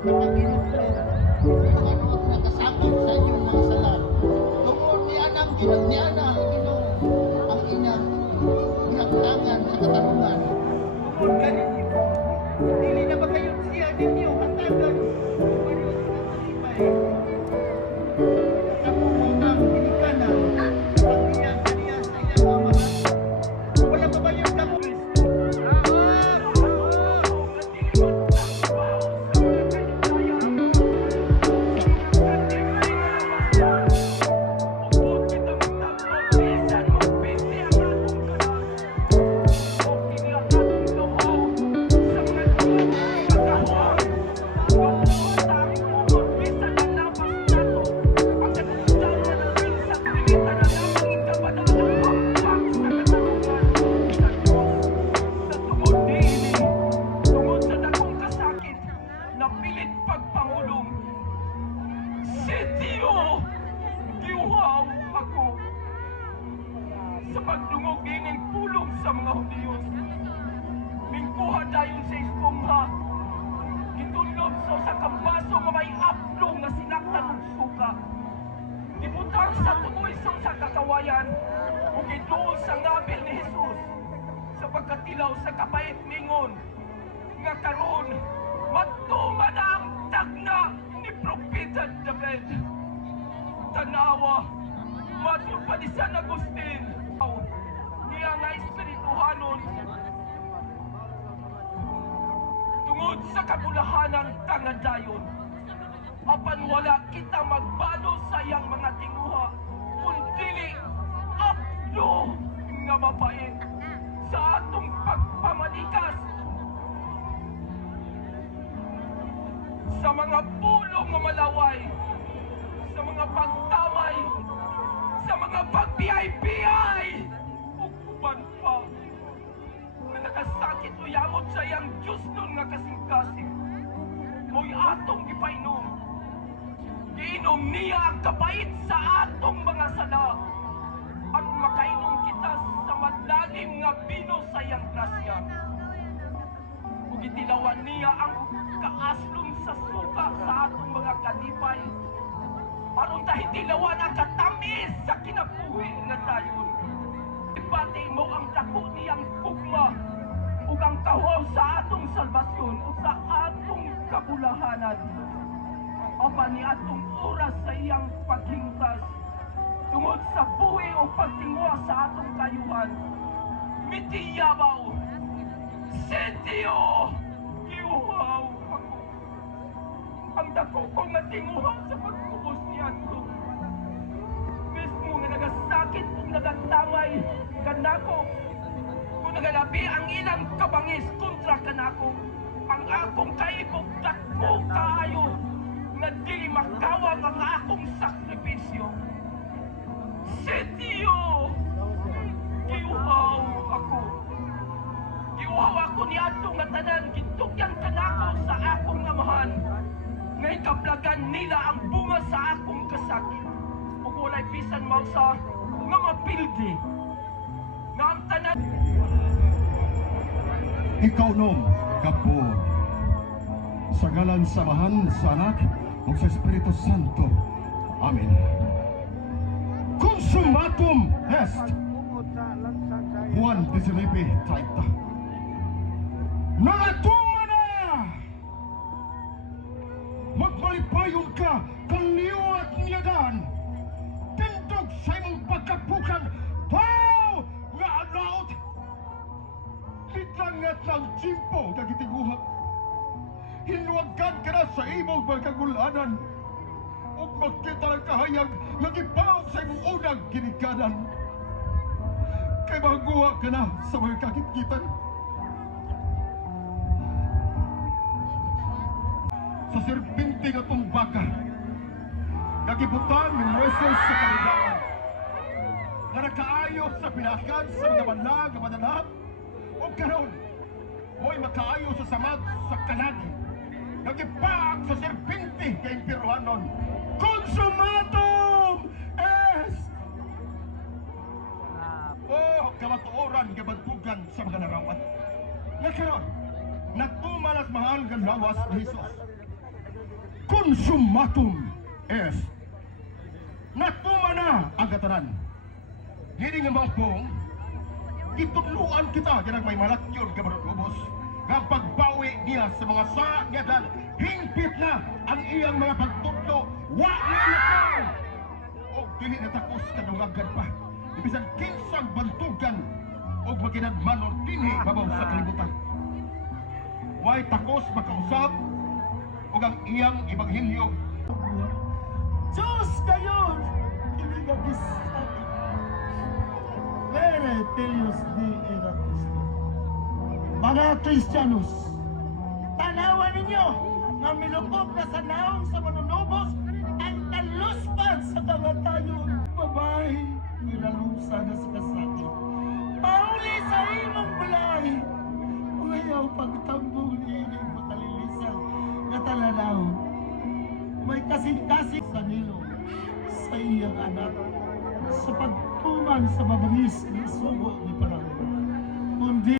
kapag inulit, Panginoon, nakasakit sa inyong mga sala. Tungkol ni Anang ginagniana, Ginoo, ang ina, ihagtangan sa katarungan. Tungkol ganinyo, dili na ba kayo siya ninyo, hatagan, Panginoon, sa kalipay. Ako mo ang ginikanan, ang iyang kaniya sa iyang mga mahal. Wala pa ba yung kapis? Sa pagdungog ng pulong sa mga Hudiyos. Mingkuha dayon sa ispongha. Gitulog sa kambaso nga may aplo nga sinaktan og suka. Gibutang sa tuboy sa kakawayan o giduol sa ngabil ni Jesus sa pagkatilaw sa kapait ningon nga karon magtuman ang tagna ni Propeta David. Tanawa, matulog pa ni San Agustin. Niya nga espirituhanon tungod sa kabulahanan tangadayon. Apan wala kita magbalo sa iyang mga tinguha kundili apdo nga mabait sa atong pagpamanikas sa mga pulong nga malaway, sa mga pagtamay, sa mga pagpiyay-piyay ug uban pa nga nakasakit o yamot sa iyang Diyos nun nga kasing-kasing mo'y atong gipainom. Giinom niya ang kapait sa atong mga sala at makainom kita sa madlalim nga bino sa iyang grasya. Ug itilawan niya ang kaaslom sa suka sa atong mga kalipay aron ta hitilawan ang katamis sa kinabuhi nga dayon. Ipati mo ang dako niyang gugma ug ang kahaw sa atong salbasyon o sa atong kabulahanan. Apan ni atong oras sa iyang paghingkas tungod sa buhi o pagtingwa sa atong kayuhan. Mitiyabaw, sentiyo, giuhaw ako. Ang dako ko nga tinguha sa pagkubos niya ko. Mismo nga nagasakit kung nagatamay kanako. Kung nagalabi ang ilang kabangis kontra kanako. Ang akong kaibog dako kaayo nga di makawang ang akong sakripisyo. Setiyo! Giuhaw ako. Giuhaw ako ni atong nga tanan gitukyan kanako sa akong amahan. Ngay kablagan nila ang bunga sa akong kasakit. Ug walay bisan mausa nga mapildi. Nga ang tanan. Ikaw nom, Kapo, sa ngalan samahan sa Anak ug sa Espiritu Santo. Amen. Consumatum est. Juan 19:30. Nangatunga na! Magmalipayon ka kang niyo at niyagan. Tindog sa imong pagkapukan. Pao! Nga anaot! Litlangat ng jimpo kagitiguhak. Hinwagan ka na sa imong magkagulanan. O magkita ng kahayag nga gipaw sa imong unang ginikanan. Kay maguha ka na sa mga kakitkitan. Sa serbinte nga tong baka, nagibutan ng Moises sa kaligawan. Nga nakaayos sa pinakan sa mga banlag nga mananap. O karon, mo'y makaayo sa samad sa kanagi. Nagipaak sa serbinte kay Imperuanon. Consumatum est! Oh, kamatuoran kabagpugan sa mga narawat. Nga karon, nagtumalas mahal ng lawas ni Jesus. consumatum est. Natuma na ang katanan. Hindi nga mga pong, gitudluan kita ganang may malakyon ka Barot Lobos nga pagbawi niya sa mga sa niya dan hingpit na ang iyang mga pagtudlo wa na o dili na takos kadungagan pa ibisan kinsang bantugan o maginadmanon dinhi babaw sa kalibutan way takos makausap o ang iyang ebanghelyo. Diyos kayon! Kinigagis Vere Telios di Era Cristo. Mga Kristiyanos, tanawan ninyo nga milukog na sa naong sa manunubos ang taluspan sa kamatayon. Babae, nilalusa na sa kasakit. Pauli sa imong bulay. Uyaw pagtambong niining makalilisan na talanaw. May kasing-kasing sa nilo sa iyang anak sa pagtuman sa mabangis ni sugo ni Parang. Kundi